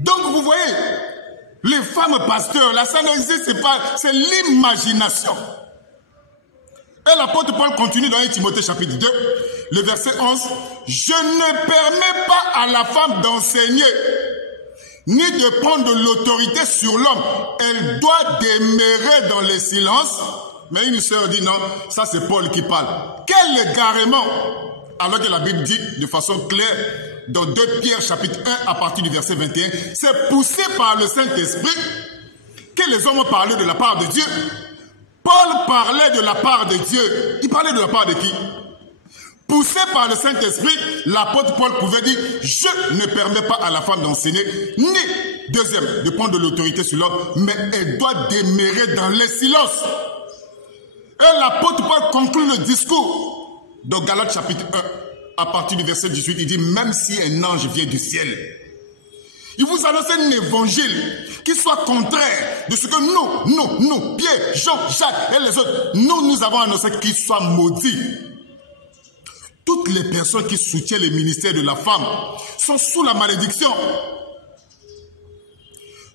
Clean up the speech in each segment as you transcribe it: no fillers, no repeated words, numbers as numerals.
Donc vous voyez, les femmes pasteurs, là, ça n'existe pas, c'est l'imagination. Et l'apôtre Paul continue dans 1 Timothée chapitre 2, le verset 11. Je ne permets pas à la femme d'enseigner, ni de prendre de l'autorité sur l'homme. Elle doit demeurer dans le silence. Mais une sœur dit non, ça c'est Paul qui parle. Quel égarement! Alors que la Bible dit de façon claire, dans 2 Pierre chapitre 1 à partir du verset 21, c'est poussé par le Saint-Esprit que les hommes ont parlé de la part de Dieu. Paul parlait de la part de Dieu. Il parlait de la part de qui? Poussé par le Saint-Esprit, l'apôtre Paul pouvait dire, je ne permets pas à la femme d'enseigner, ni, deuxième, de prendre de l'autorité sur l'homme, mais elle doit demeurer dans le silence. Et l'apôtre Paul conclut le discours dans Galates chapitre 1, à partir du verset 18, il dit, même si un ange vient du ciel, il vous annonce un évangile qui soit contraire de ce que nous, Pierre, Jean, Jacques et les autres, nous avons annoncé qu'il soit maudit. Toutes les personnes qui soutiennent le ministère de la femme sont sous la malédiction.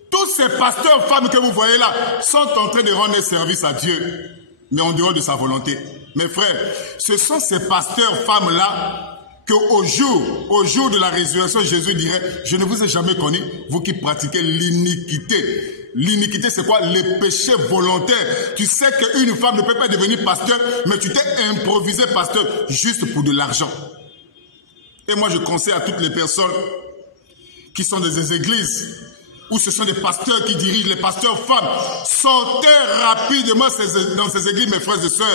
Tous ces pasteurs femmes que vous voyez là sont en train de rendre service à Dieu, mais en dehors de sa volonté. Mes frères, ce sont ces pasteurs femmes là qu'au jour de la résurrection, Jésus dirait, je ne vous ai jamais connu, vous qui pratiquez l'iniquité. L'iniquité, c'est quoi? Les péchés volontaires. Tu sais qu'une femme ne peut pas devenir pasteur, mais tu t'es improvisé pasteur juste pour de l'argent. Et moi, je conseille à toutes les personnes qui sont dans des églises, où ce sont des pasteurs qui dirigent, les pasteurs femmes, sortez rapidement dans ces églises, mes frères et sœurs.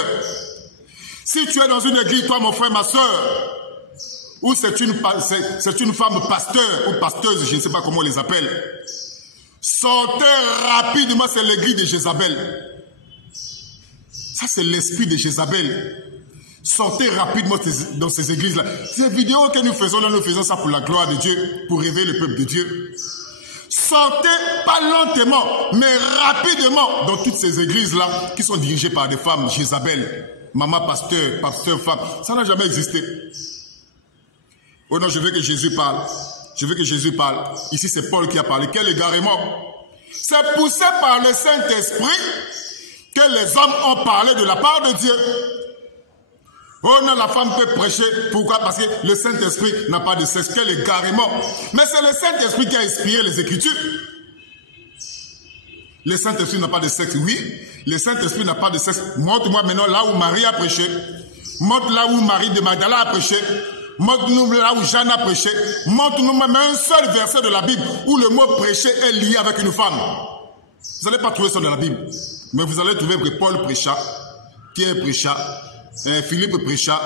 Si tu es dans une église, toi, mon frère, ma soeur, ou c'est une femme pasteur ou pasteuse, je ne sais pas comment on les appelle. Sortez rapidement, c'est l'église de Jézabel. Ça, c'est l'esprit de Jézabel. Sortez rapidement dans ces églises-là. Ces vidéos que nous faisons ça pour la gloire de Dieu, pour réveiller le peuple de Dieu. Sortez pas lentement, mais rapidement dans toutes ces églises-là qui sont dirigées par des femmes, Jézabel, maman pasteur, pasteur femme. Ça n'a jamais existé. Oh non, je veux que Jésus parle. Je veux que Jésus parle. Ici, c'est Paul qui a parlé. Quel égarement! C'est poussé par le Saint-Esprit que les hommes ont parlé de la part de Dieu. Oh non, la femme peut prêcher. Pourquoi? Parce que le Saint-Esprit n'a pas de sexe. Quel égarement! Mais c'est le Saint-Esprit qui a inspiré les Écritures. Le Saint-Esprit n'a pas de sexe. Oui, le Saint-Esprit n'a pas de sexe. Montre-moi maintenant là où Marie a prêché. Montre là où Marie de Magdala a prêché. Montre-nous là où Jeanne a prêché. Montre-nous même un seul verset de la Bible où le mot prêcher est lié avec une femme. Vous n'allez pas trouver ça dans la Bible. Mais vous allez trouver que Paul prêcha, Pierre prêcha, Philippe prêcha,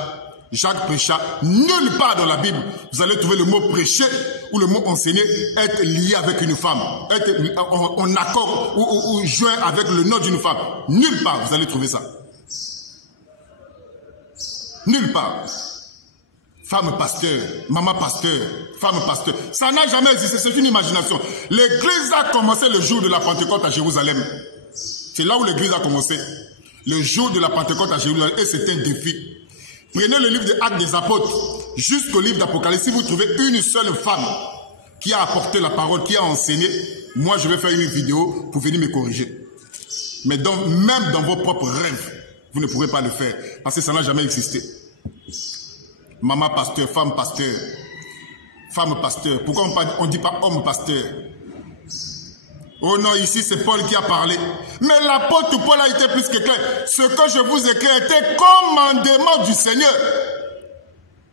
Jacques prêcha. Nulle part dans la Bible, vous allez trouver le mot prêcher ou le mot enseigner être lié avec une femme. Être en accord ou joint avec le nom d'une femme. Nulle part, vous allez trouver ça. Nulle part. Femme pasteur, maman pasteur, femme pasteur. Ça n'a jamais existé, c'est une imagination. L'église a commencé le jour de la Pentecôte à Jérusalem. C'est là où l'église a commencé. Le jour de la Pentecôte à Jérusalem, et c'est un défi. Prenez le livre des Actes des Apôtres, jusqu'au livre d'Apocalypse. Si vous trouvez une seule femme qui a apporté la parole, qui a enseigné, moi je vais faire une vidéo pour venir me corriger. Mais même dans vos propres rêves, vous ne pourrez pas le faire, parce que ça n'a jamais existé. Maman pasteur, femme pasteur, femme pasteur. Pourquoi on ne dit pas homme pasteur? Oh non, ici c'est Paul qui a parlé. Mais l'apôtre Paul a été plus que clair. Ce que je vous écris était commandement du Seigneur.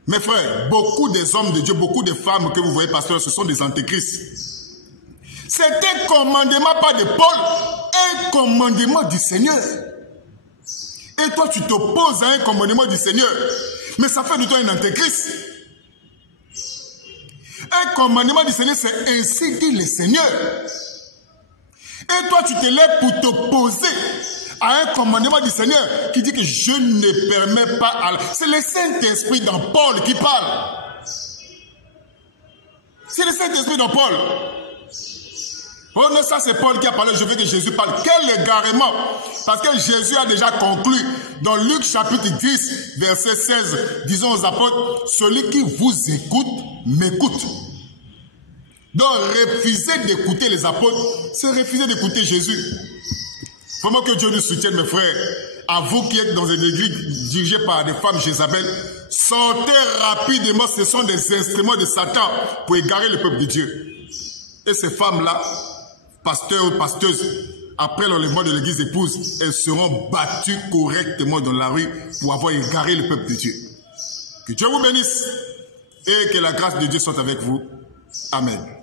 Mes frères, beaucoup des hommes de Dieu, beaucoup de femmes que vous voyez pasteurs, ce sont des antéchrists. C'est un commandement pas de Paul, un commandement du Seigneur. Et toi tu t'opposes à un commandement du Seigneur. Mais ça fait de toi un antéchrist. Un commandement du Seigneur, c'est ainsi dit le Seigneur. Et toi, tu te lèves pour t'opposer à un commandement du Seigneur qui dit que je ne permets pas à... C'est le Saint-Esprit dans Paul qui parle. C'est le Saint-Esprit dans Paul. Oh non, ça c'est Paul qui a parlé, je veux que Jésus parle. Quel égarement! Parce que Jésus a déjà conclu dans Luc chapitre 10, verset 16, disons aux apôtres, celui qui vous écoute, m'écoute. Donc, refuser d'écouter les apôtres, c'est refuser d'écouter Jésus. Vraiment que Dieu nous soutienne, mes frères. À vous qui êtes dans une église dirigée par des femmes Jézabel, sortez rapidement, ce sont des instruments de Satan pour égarer le peuple de Dieu. Et ces femmes-là, pasteurs ou pasteuses, après l'enlèvement de l'église épouse, elles seront battues correctement dans la rue pour avoir égaré le peuple de Dieu. Que Dieu vous bénisse et que la grâce de Dieu soit avec vous. Amen.